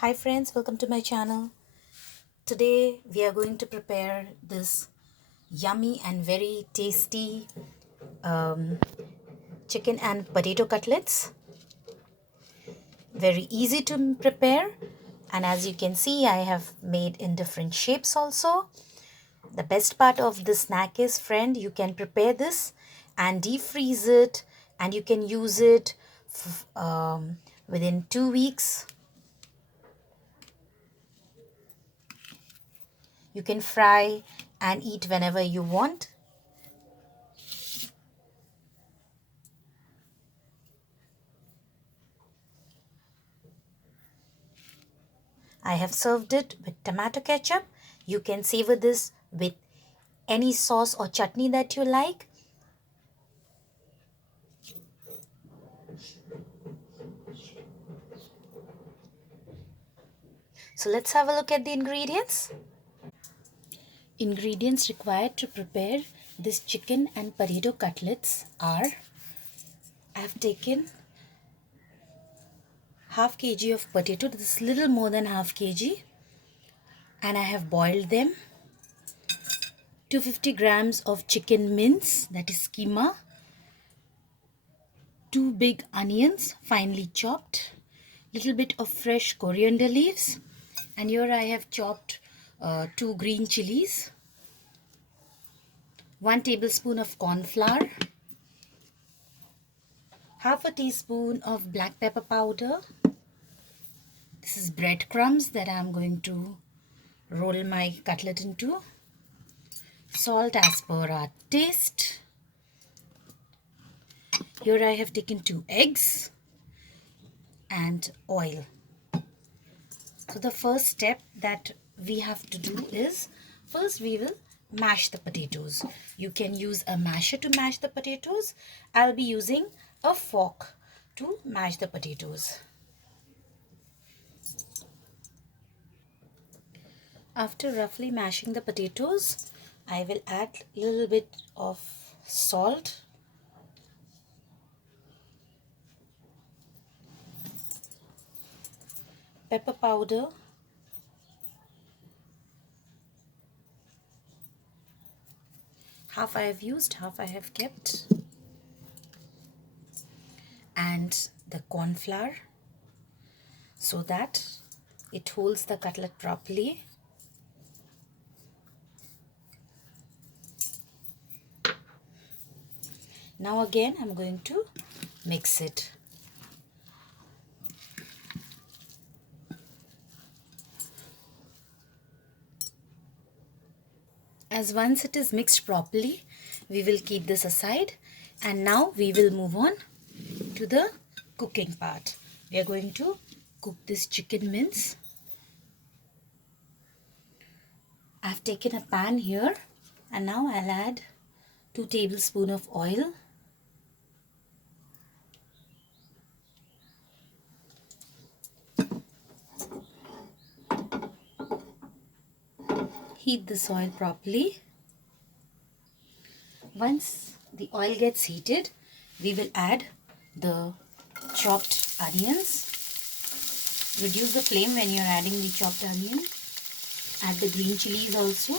Hi friends, welcome to my channel. Today we are going to prepare this yummy and very tasty chicken and potato cutlets. Very easy to prepare, and as you can see I have made in different shapes also. The best part of this snack is, friend, you can prepare this and defreeze it, and you can use it within 2 weeks. You can fry and eat whenever you want. I have served it with tomato ketchup. You can savor this with any sauce or chutney that you like. So let's have a look at the ingredients. Ingredients required to prepare this chicken and potato cutlets are: I have taken half kg of potato, this is little more than half kg, and I have boiled them. 250 grams of chicken mince, that is keema. 2 big onions finely chopped. Little bit of fresh coriander leaves, and here I have chopped 2 green chilies. 1 tablespoon of corn flour. Half a teaspoon of black pepper powder. This is breadcrumbs that I am going to roll my cutlet into. Salt as per our taste. Here I have taken 2 eggs and oil. So the first step that we have to do is, first we will mash the potatoes. You can use a masher to mash the potatoes. I'll be using a fork to mash the potatoes. After roughly mashing the potatoes, I will add a little bit of salt, pepper powder, half I have used, half I have kept, and the corn flour so that it holds the cutlet properly. Now again I'm going to mix it. As once it is mixed properly, we will keep this aside, and now we will move on to the cooking part. We are going to cook this chicken mince. I have taken a pan here, and now I'll add 2 tablespoons of oil. Heat this oil properly. Once the oil gets heated, we will add the chopped onions. Reduce the flame when you're adding the chopped onion. Add the green chilies also.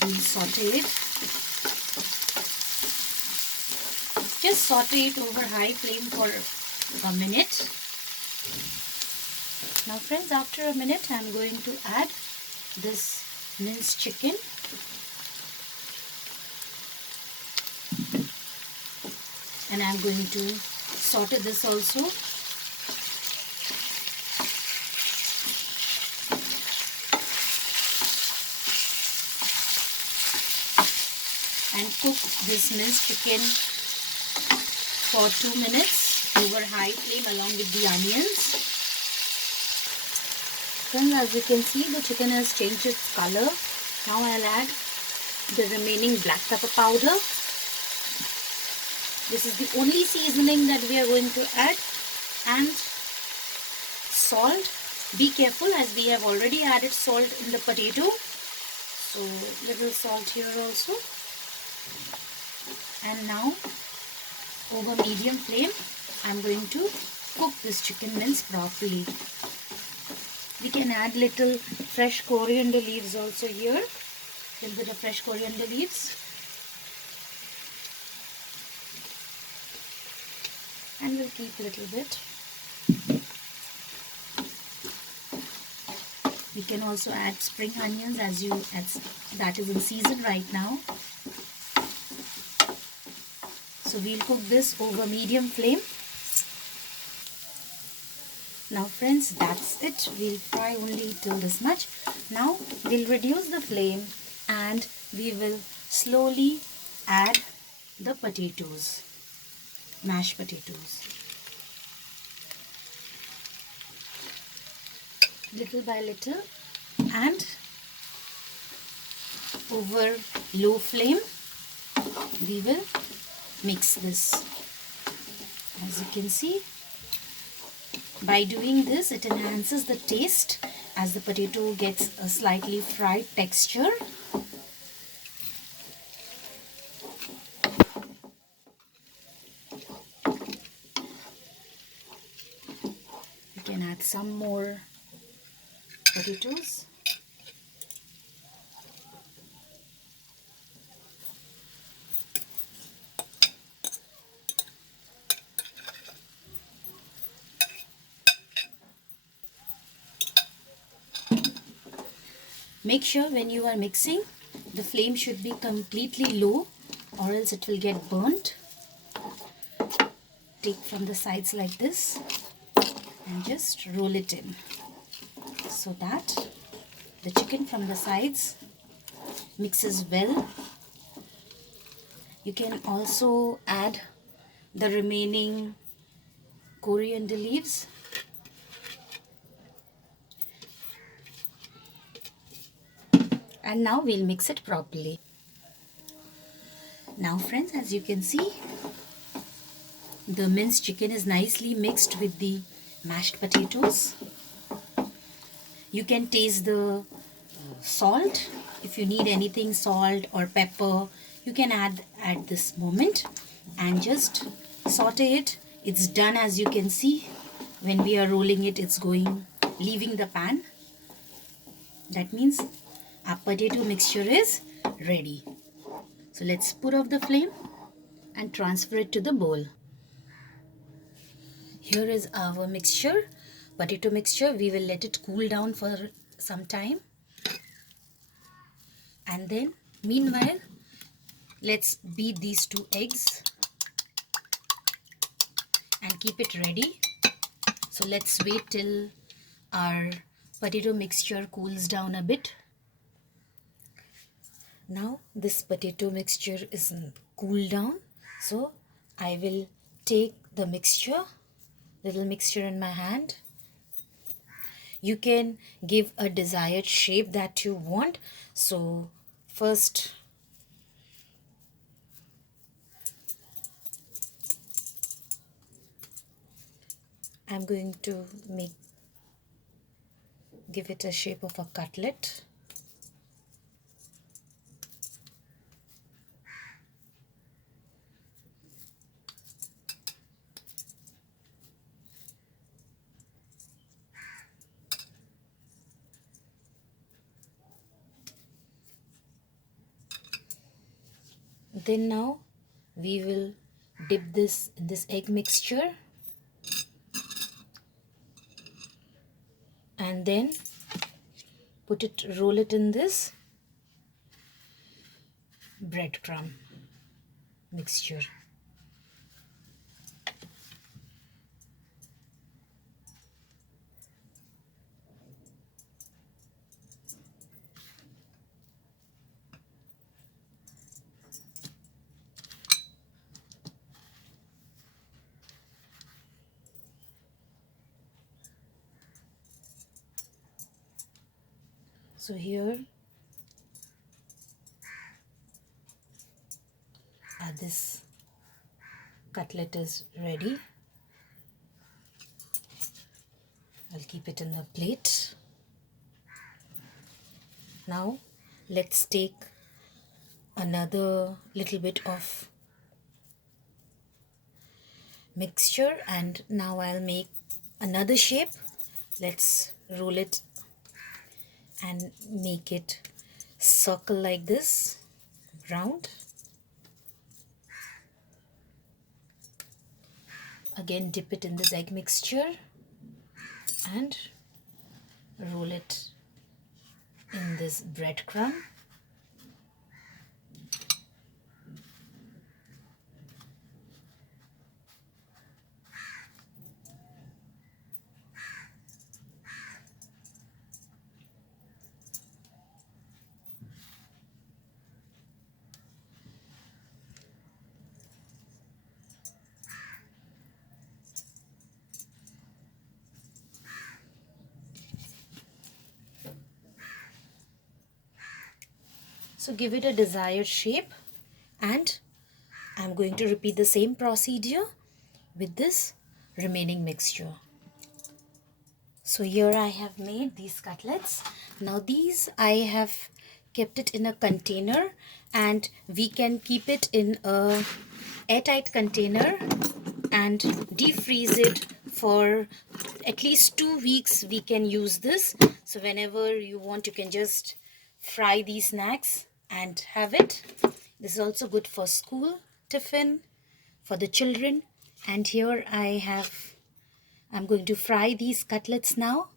Be sauteed. Just saute it over high flame for a minute. Now friends, after a minute I am going to add this minced chicken. And I am going to saute this also. And cook this minced chicken for 2 minutes over high flame along with the onions. Friends, as you can see, the chicken has changed its color. Now I'll add the remaining black pepper powder. This is the only seasoning that we are going to add, and salt. Be careful, as we have already added salt in the potato, so little salt here also. And now over medium flame, I'm going to cook this chicken mince properly. We can add little fresh coriander leaves also here. Little bit of fresh coriander leaves. And we'll keep a little bit. We can also add spring onions as that is in season right now. So we'll cook this over medium flame. Now friends, that's it. We'll fry only till this much. Now we'll reduce the flame and we will slowly add the potatoes, mashed potatoes. Little by little, and over low flame we will mix this. As you can see, by doing this it enhances the taste as the potato gets a slightly fried texture. You can add some more potatoes. Make sure when you are mixing, the flame should be completely low or else it will get burnt. Take from the sides like this and just roll it in so that the chicken from the sides mixes well. You can also add the remaining coriander leaves. And now we'll mix it properly. Now friends, as you can see, the minced chicken is nicely mixed with the mashed potatoes. You can taste the salt. If you need anything, salt or pepper, you can add at this moment and just saute it. It's done. As you can see, when we are rolling it, it's leaving the pan. That means our potato mixture is ready. So let's put off the flame and transfer it to the bowl. Here is our mixture, potato mixture. We will let it cool down for some time. And then meanwhile, let's beat these 2 eggs and keep it ready. So let's wait till our potato mixture cools down a bit. Now this potato mixture is cooled down, so I will take the little mixture in my hand. You can give a desired shape that you want. So first I'm going to give it a shape of a cutlet. Then now we will dip this in this egg mixture and then roll it in this breadcrumb mixture. So here this cutlet is ready. I'll keep it in a plate. Now let's take another little bit of mixture, and now I'll make another shape. Let's roll it and make it circle like this, round. Again, dip it in this egg mixture and roll it in this breadcrumb. So give it a desired shape, and I'm going to repeat the same procedure with this remaining mixture. So here I have made these cutlets. Now these I have kept it in a container, and we can keep it in a airtight container and defreeze it for at least 2 weeks. We can use this. So whenever you want, you can just fry these snacks and have it. This is also good for school tiffin for the children. And here I'm going to fry these cutlets now.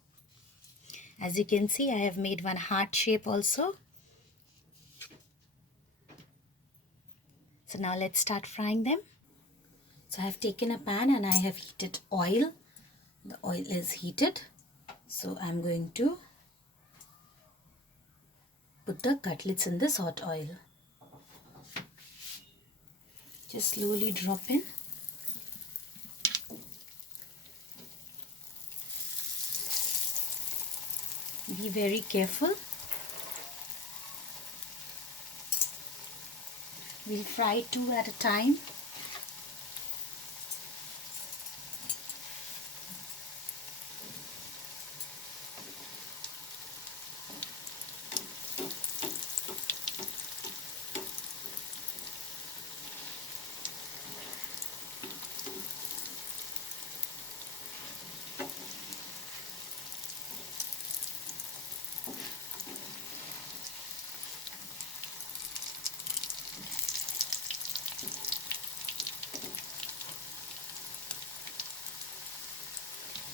As you can see, I have made one heart shape also. So now let's start frying them. So I have taken a pan and I have heated oil. The oil is heated. So I'm going to put the cutlets in this hot oil. Just slowly drop in. Be very careful. We'll fry 2 at a time.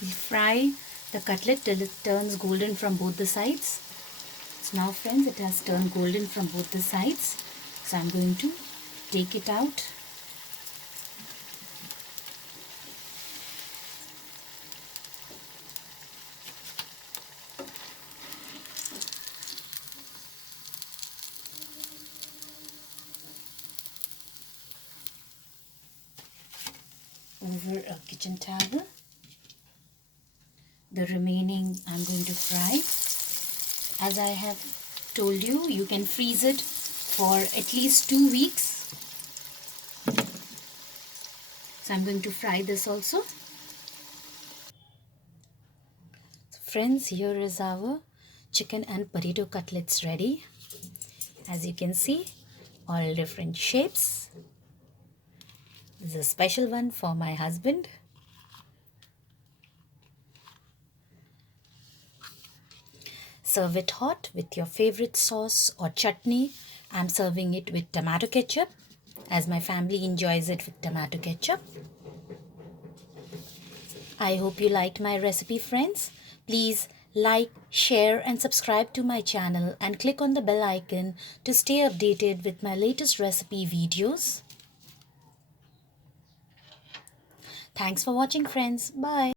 We fry the cutlet till it turns golden from both the sides. So now friends, it has turned golden from both the sides. So I'm going to take it out. Over a kitchen towel. The remaining I'm going to fry. As I have told you, you can freeze it for at least 2 weeks. So I'm going to fry this also. So friends, here is our chicken and potato cutlets ready. As you can see, all different shapes. This is a special one for my husband. Serve it hot with your favorite sauce or chutney. I'm serving it with tomato ketchup, as my family enjoys it with tomato ketchup. I hope you liked my recipe, friends. Please like, share and subscribe to my channel and click on the bell icon to stay updated with my latest recipe videos. Thanks for watching, friends. Bye.